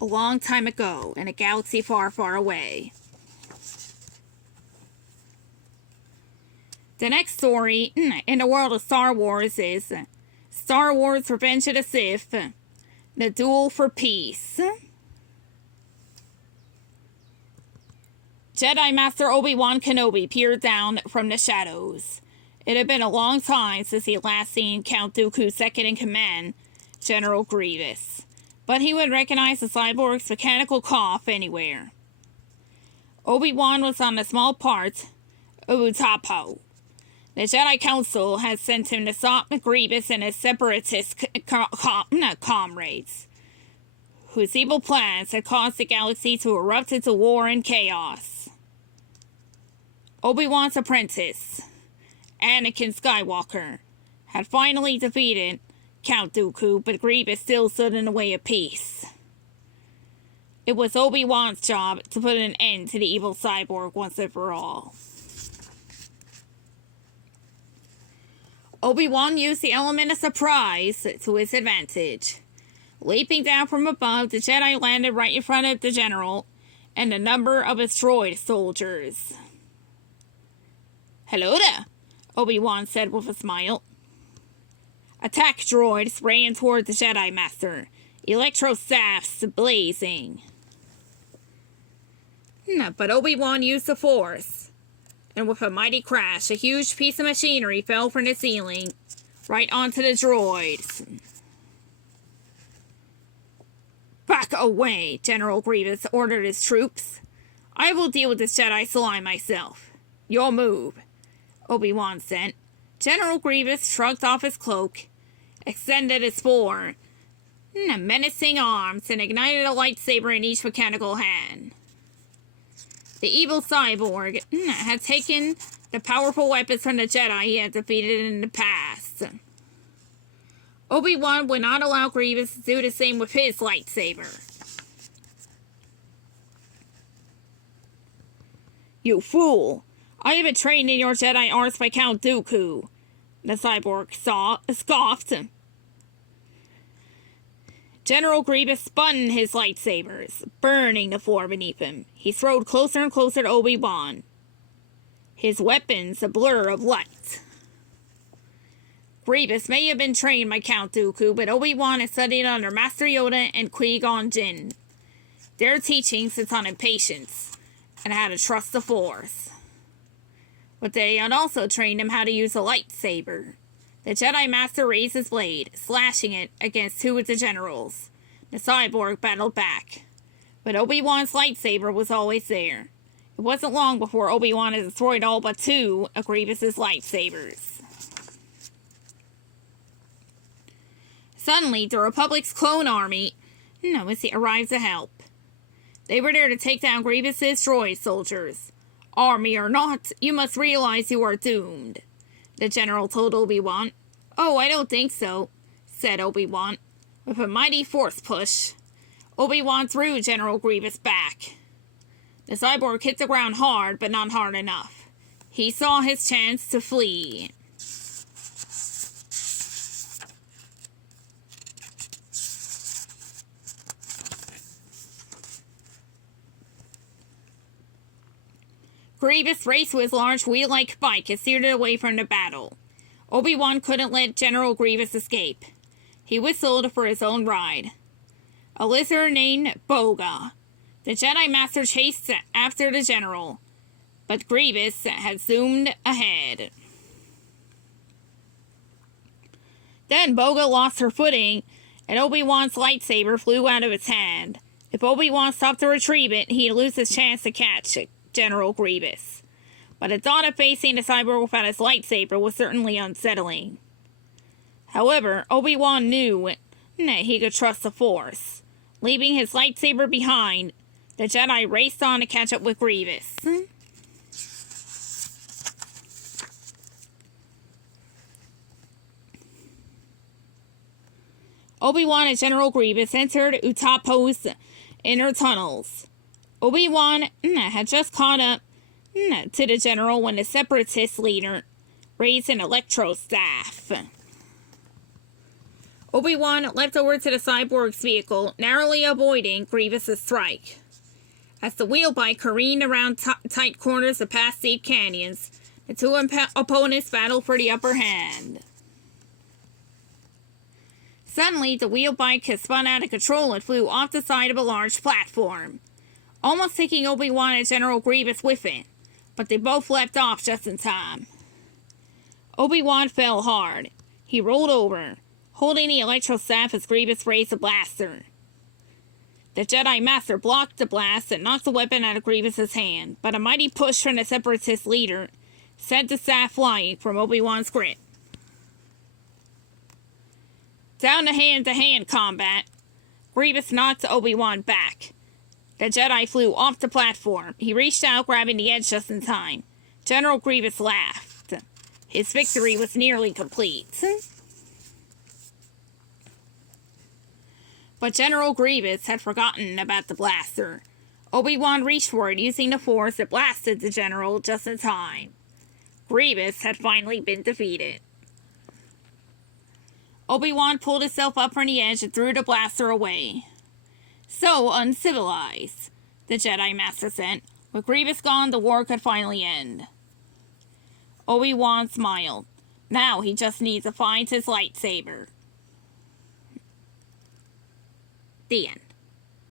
A long time ago, in a galaxy far, far away. The next story in the world of Star Wars is Star Wars Revenge of the Sith, The Duel for Peace. Jedi Master Obi-Wan Kenobi peered down from the shadows. It had been a long time since he had last seen Count Dooku's second-in-command, General Grievous, but he would recognize the cyborg's mechanical cough anywhere. Obi-Wan was on the small part of Utapo. The Jedi Council had sent him to stop Grievous and his separatist comrades, whose evil plans had caused the galaxy to erupt into war and chaos. Obi-Wan's apprentice, Anakin Skywalker, had finally defeated Count Dooku, but Grievous still stood in the way of peace. It was Obi-Wan's job to put an end to the evil cyborg once and for all. Obi-Wan used the element of surprise to his advantage. Leaping down from above, the Jedi landed right in front of the general and a number of his droid soldiers. "Hello there," Obi-Wan said with a smile. Attack droids ran toward the Jedi Master, electro staffs blazing. But Obi-Wan used the Force, and with a mighty crash, a huge piece of machinery fell from the ceiling, right onto the droids. "Back away," General Grievous ordered his troops. "I will deal with this Jedi slime myself. Your move," Obi-Wan said. General Grievous shrugged off his cloak, extended his four menacing arms, and ignited a lightsaber in each mechanical hand. The evil cyborg had taken the powerful weapons from the Jedi he had defeated in the past. Obi-Wan would not allow Grievous to do the same with his lightsaber. "You fool! I have been trained in your Jedi arts by Count Dooku," the cyborg scoffed. General Grievous spun his lightsabers, burning the floor beneath him. He strode closer and closer to Obi-Wan, his weapons a blur of light. Grievous may have been trained by Count Dooku, but Obi-Wan had studied under Master Yoda and Qui-Gon Jinn. Their teachings had taught him patience and how to trust the Force. But they had also trained him how to use a lightsaber. The Jedi Master raised his blade, slashing it against two of the generals. The cyborg battled back, but Obi-Wan's lightsaber was always there. It wasn't long before Obi-Wan had destroyed all but two of Grievous's lightsabers. Suddenly, the Republic's clone army arrived to help. They were there to take down Grievous's droid soldiers. "Army or not, you must realize you are doomed," the general told Obi-Wan. "Oh, I don't think so," said Obi-Wan. With a mighty force push, Obi-Wan threw General Grievous back. The cyborg hit the ground hard, but not hard enough. He saw his chance to flee. Grievous raced with his large wheel-like bike and steered it away from the battle. Obi-Wan couldn't let General Grievous escape. He whistled for his own ride. A lizard named Boga. The Jedi Master chased after the general, but Grievous had zoomed ahead. Then Boga lost her footing, and Obi-Wan's lightsaber flew out of its hand. If Obi-Wan stopped to retrieve it, he'd lose his chance to catch General Grievous. But the thought of facing the cyborg without his lightsaber was certainly unsettling. However, Obi-Wan knew that he could trust the Force. Leaving his lightsaber behind, the Jedi raced on to catch up with Grievous. Obi-Wan and General Grievous entered Utapo's inner tunnels. Obi-Wan had just caught up to the general when the separatist leader raised an electro staff. Obi-Wan leapt over to the cyborg's vehicle, narrowly avoiding Grievous's strike. As the wheel bike careened around tight corners of past deep canyons, the two opponents battled for the upper hand. Suddenly, the wheel bike had spun out of control and flew off the side of a large platform, almost taking Obi-Wan and General Grievous with it, but they both leapt off just in time. Obi-Wan fell hard. He rolled over, holding the electro staff as Grievous raised the blaster. The Jedi Master blocked the blast and knocked the weapon out of Grievous's hand, but a mighty push from the Separatist leader sent the staff flying from Obi-Wan's grip. Down to hand combat, Grievous knocked Obi-Wan back. The Jedi flew off the platform. He reached out, grabbing the edge just in time. General Grievous laughed. His victory was nearly complete. But General Grievous had forgotten about the blaster. Obi-Wan reached for it using the force that blasted the General just in time. Grievous had finally been defeated. Obi-Wan pulled himself up from the edge and threw the blaster away. So uncivilized, the Jedi Master said. With Grievous gone, the war could finally end. Obi-Wan smiled. Now he just needs to find his lightsaber. The end.